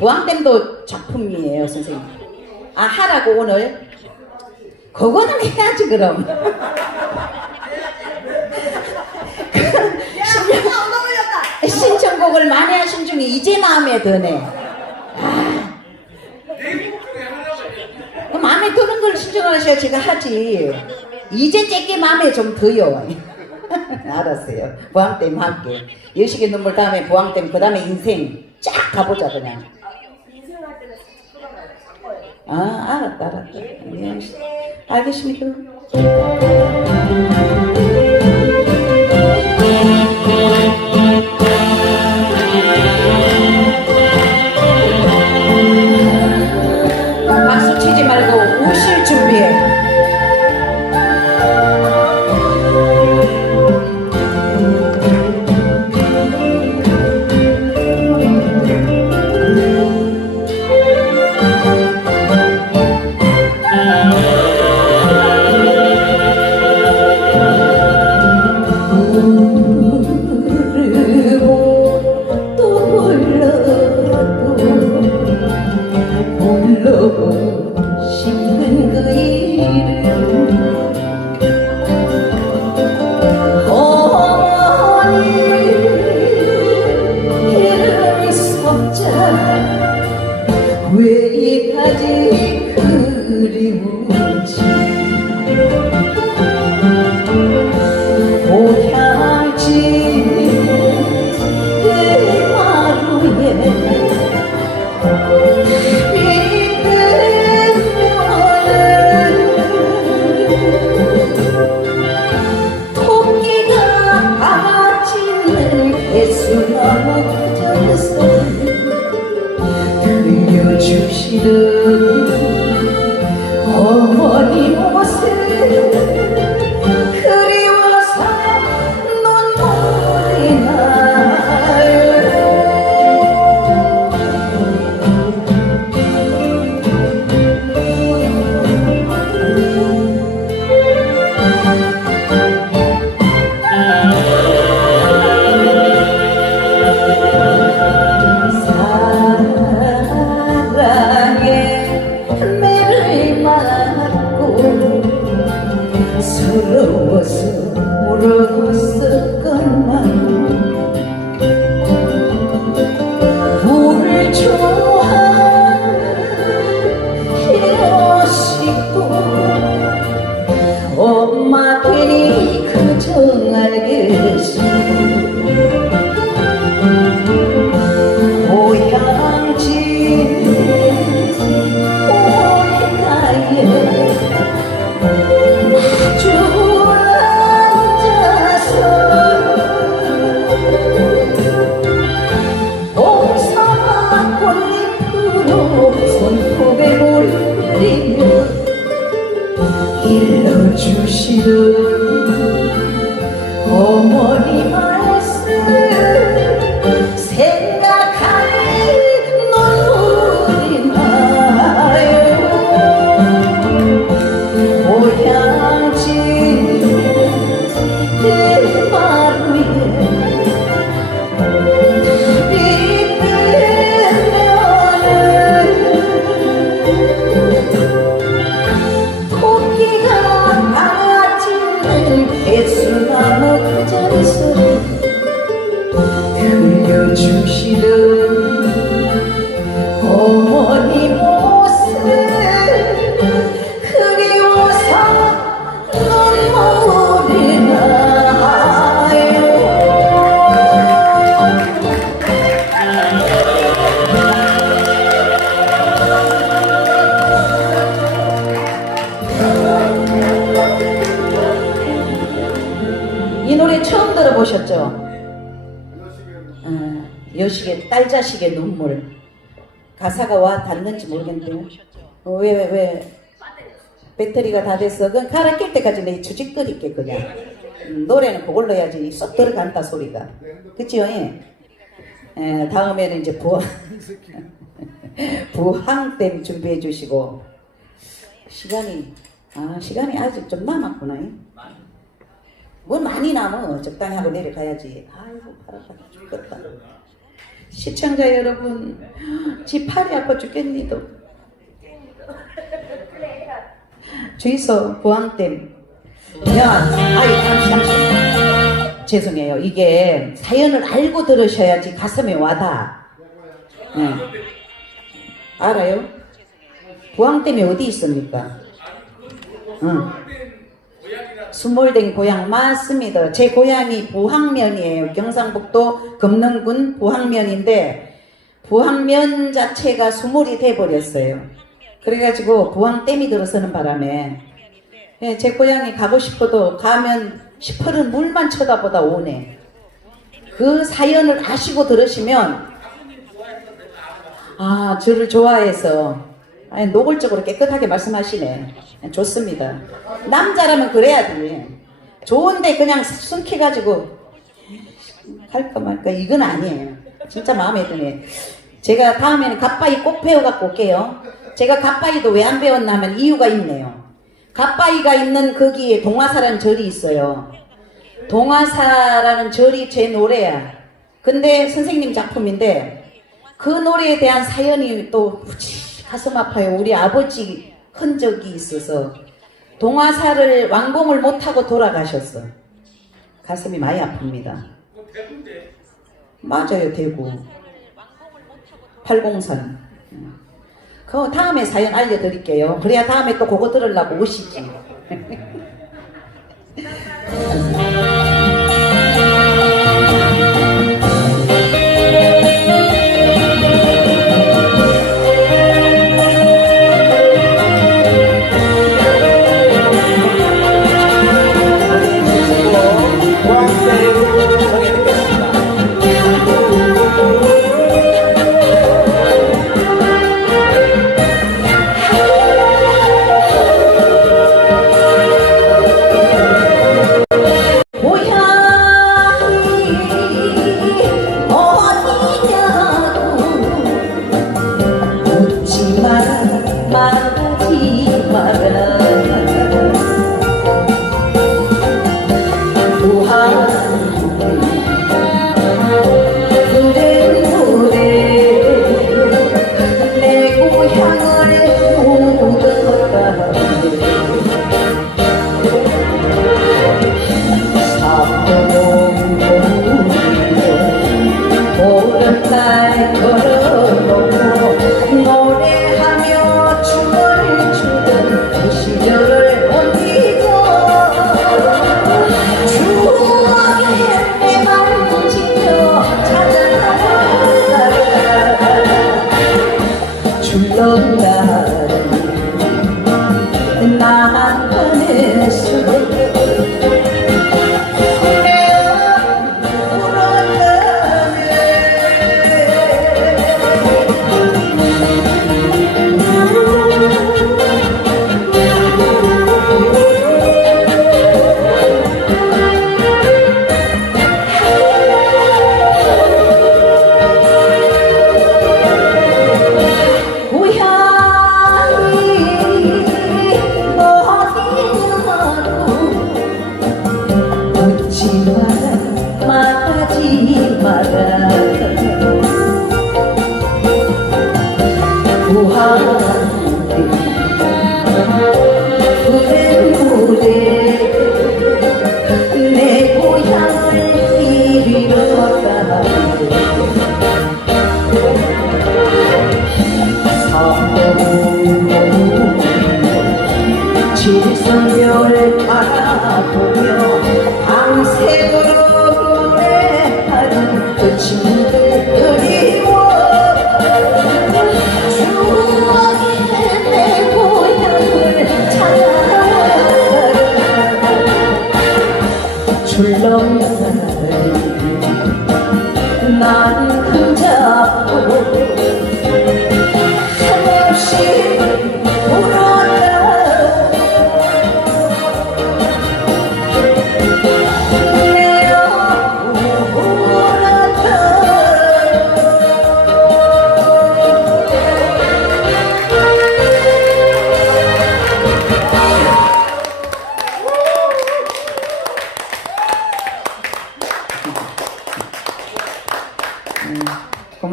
부항댐도 작품이에요, 선생님. 아, 하라고 오늘? 그거는 해야지, 그럼. 신청곡을 많이 하신 중에 이제 마음에 드네. 아. 그 마음에 드는 걸 신청하셔야 제가 하지. 이제 째게 마음에 좀 드요. 알았어요. 부항댐 할게. 여식의 눈물 다음에 부항댐, 그 다음에 인생 쫙 가보자, 그냥. 인생할 때는 풀어가요. 바꿔요. 아, 알 딸 자식의 눈물 가사가 와 닿는지 모르겠는데요. 어, 왜? 배터리가 다 됐어. 그럼 가라 낄 때까지 내 주짓거릴게 그냥. 음, 노래는 그걸로 해야지 쏙 들어간다 소리가. 그치요? 예. 에, 다음에는 이제 부항 부항댐 준비해 주시고 시간이 아 시간이 아직 좀 남았구나. 뭐 많이 남어 적당히 하고 내려가야지. 아이고 팔아파 죽겠다. 시청자 여러분, 지 팔이 아파 죽겠니도. 주의소 보항댐. 야, 아이, 잠시, 잠시. 죄송해요. 이게 사연을 알고 들으셔야지 가슴에 와닿아. 네. 알아요? 보항댐이 어디 있습니까? 응. 수몰된 고향 맞습니다. 제 고향이 보항면이에요. 경상북도 금능군 보항면인데 보항면 자체가 수몰이 돼 버렸어요. 그래가지고 보항댐이 들어서는 바람에 예, 제 고향에 가고 싶어도 가면 시퍼런 물만 쳐다보다 오네. 그 사연을 아시고 들으시면 아 저를 좋아해서 아니, 노골적으로 깨끗하게 말씀하시네. 좋습니다. 남자라면 그래야지. 좋은데 그냥 숨기가지고 할까 말까 이건 아니에요. 진짜 마음에 드네. 제가 다음에는 갓바이 꼭 배워갖고 올게요. 제가 갓바이도 왜 안 배웠나 하면 이유가 있네요. 갓바이가 있는 거기에 동화사라는 절이 있어요. 동화사라는 절이 제 노래야. 근데 선생님 작품인데 그 노래에 대한 사연이 또 가슴 아파요. 우리 아버지 흔적이 있어서 동화사를 완공을 못하고 돌아가셨어. 가슴이 많이 아픕니다. 맞아요, 대구. 팔공산. 그 다음에 사연 알려드릴게요. 그래야 다음에 또 그거 들으려고 오시지.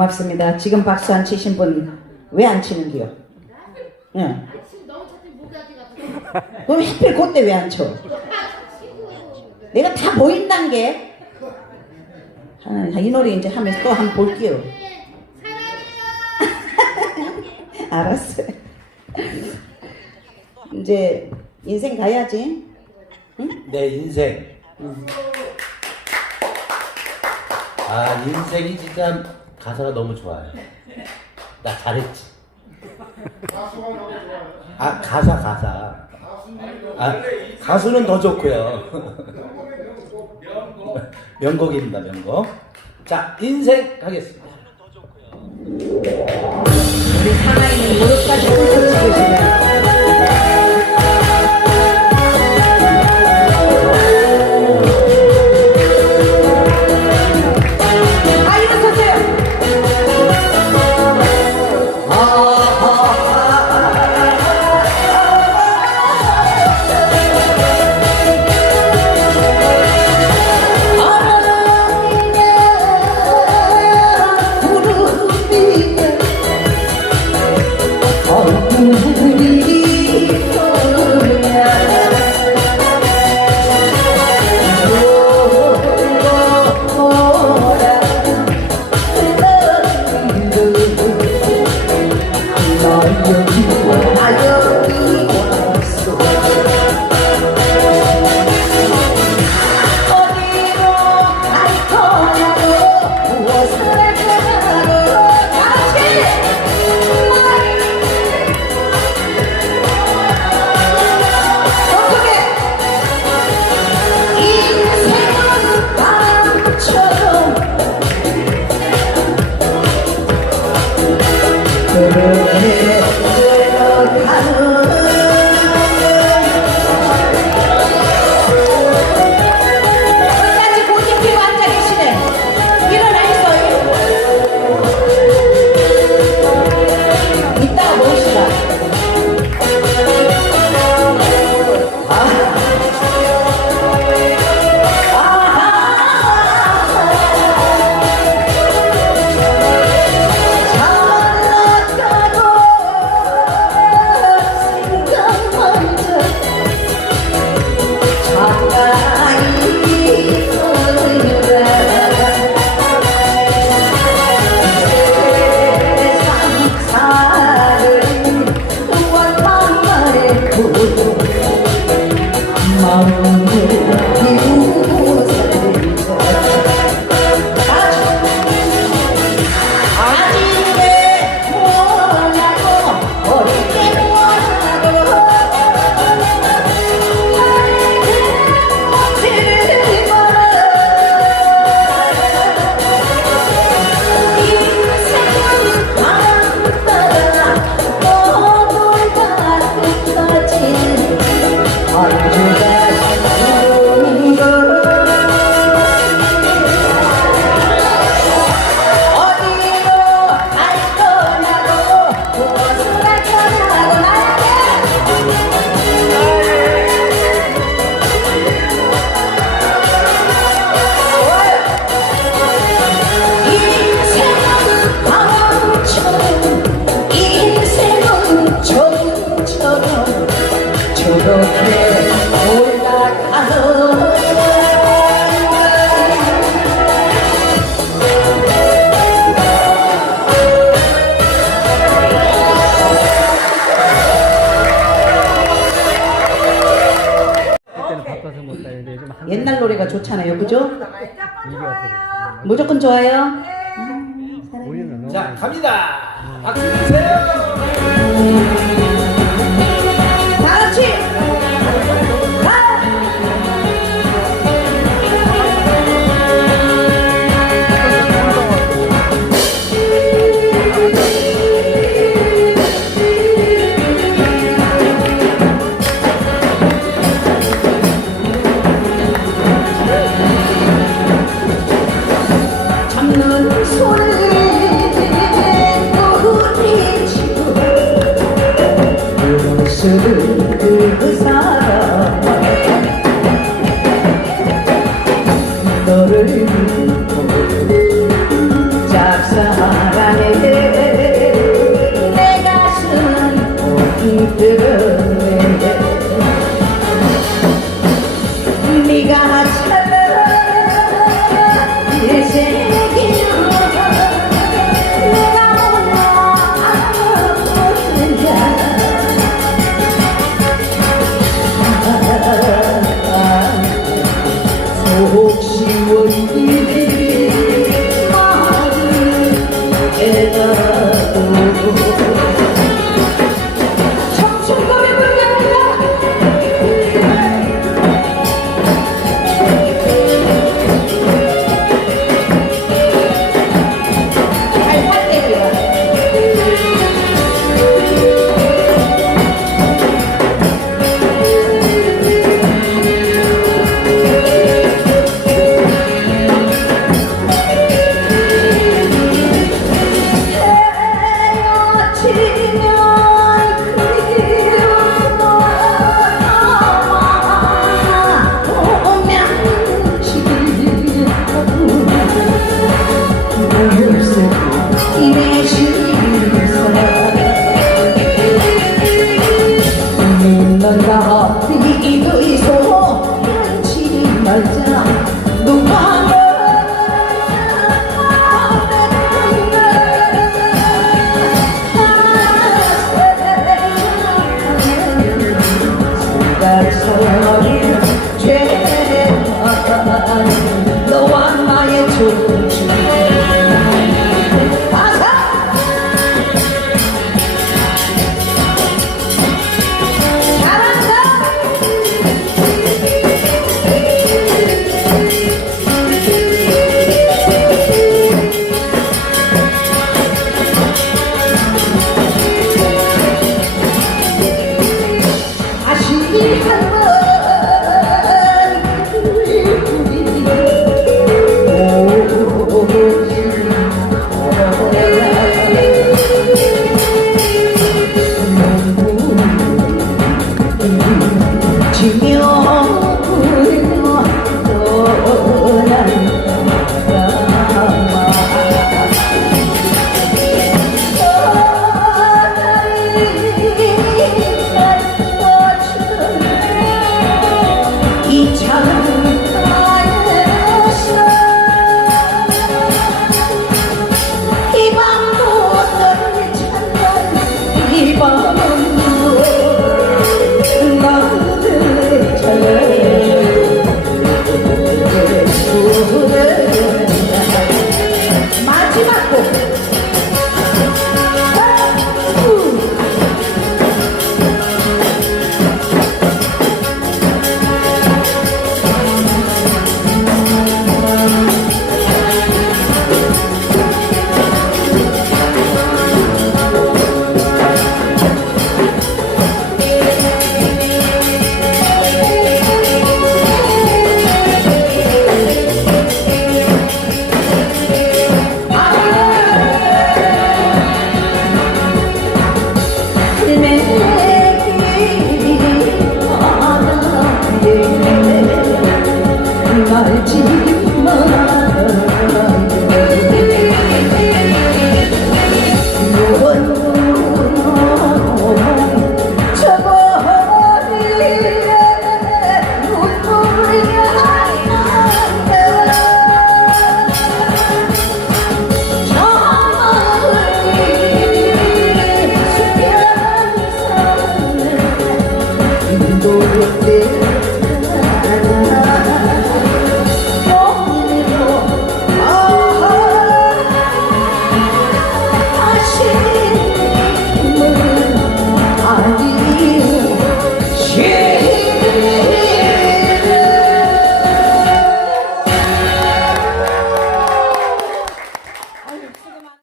고맙습니다. 지금 박수 안 치신 분 왜 안 치는 기요? 응. 그럼 하필 그때 왜 안 쳐? 내가 다 보인단 게. 아, 이 노래 이제 하면서 또 한 번 볼게요. 알았어요. 이제 인생 가야지. 내 인생. 아 인생이 진짜 가사가 너무 좋아요. 나 잘했지. 아 가사 가사. 아 가수는 더 좋고요. 명곡입니다 명곡. 자 인생 가겠습니다. 우리 사나이는 무릎까지 찍으시면 노래가 좋잖아요 그죠? 무조건 좋아요? 아, 자 갑니다. 박수 주세요.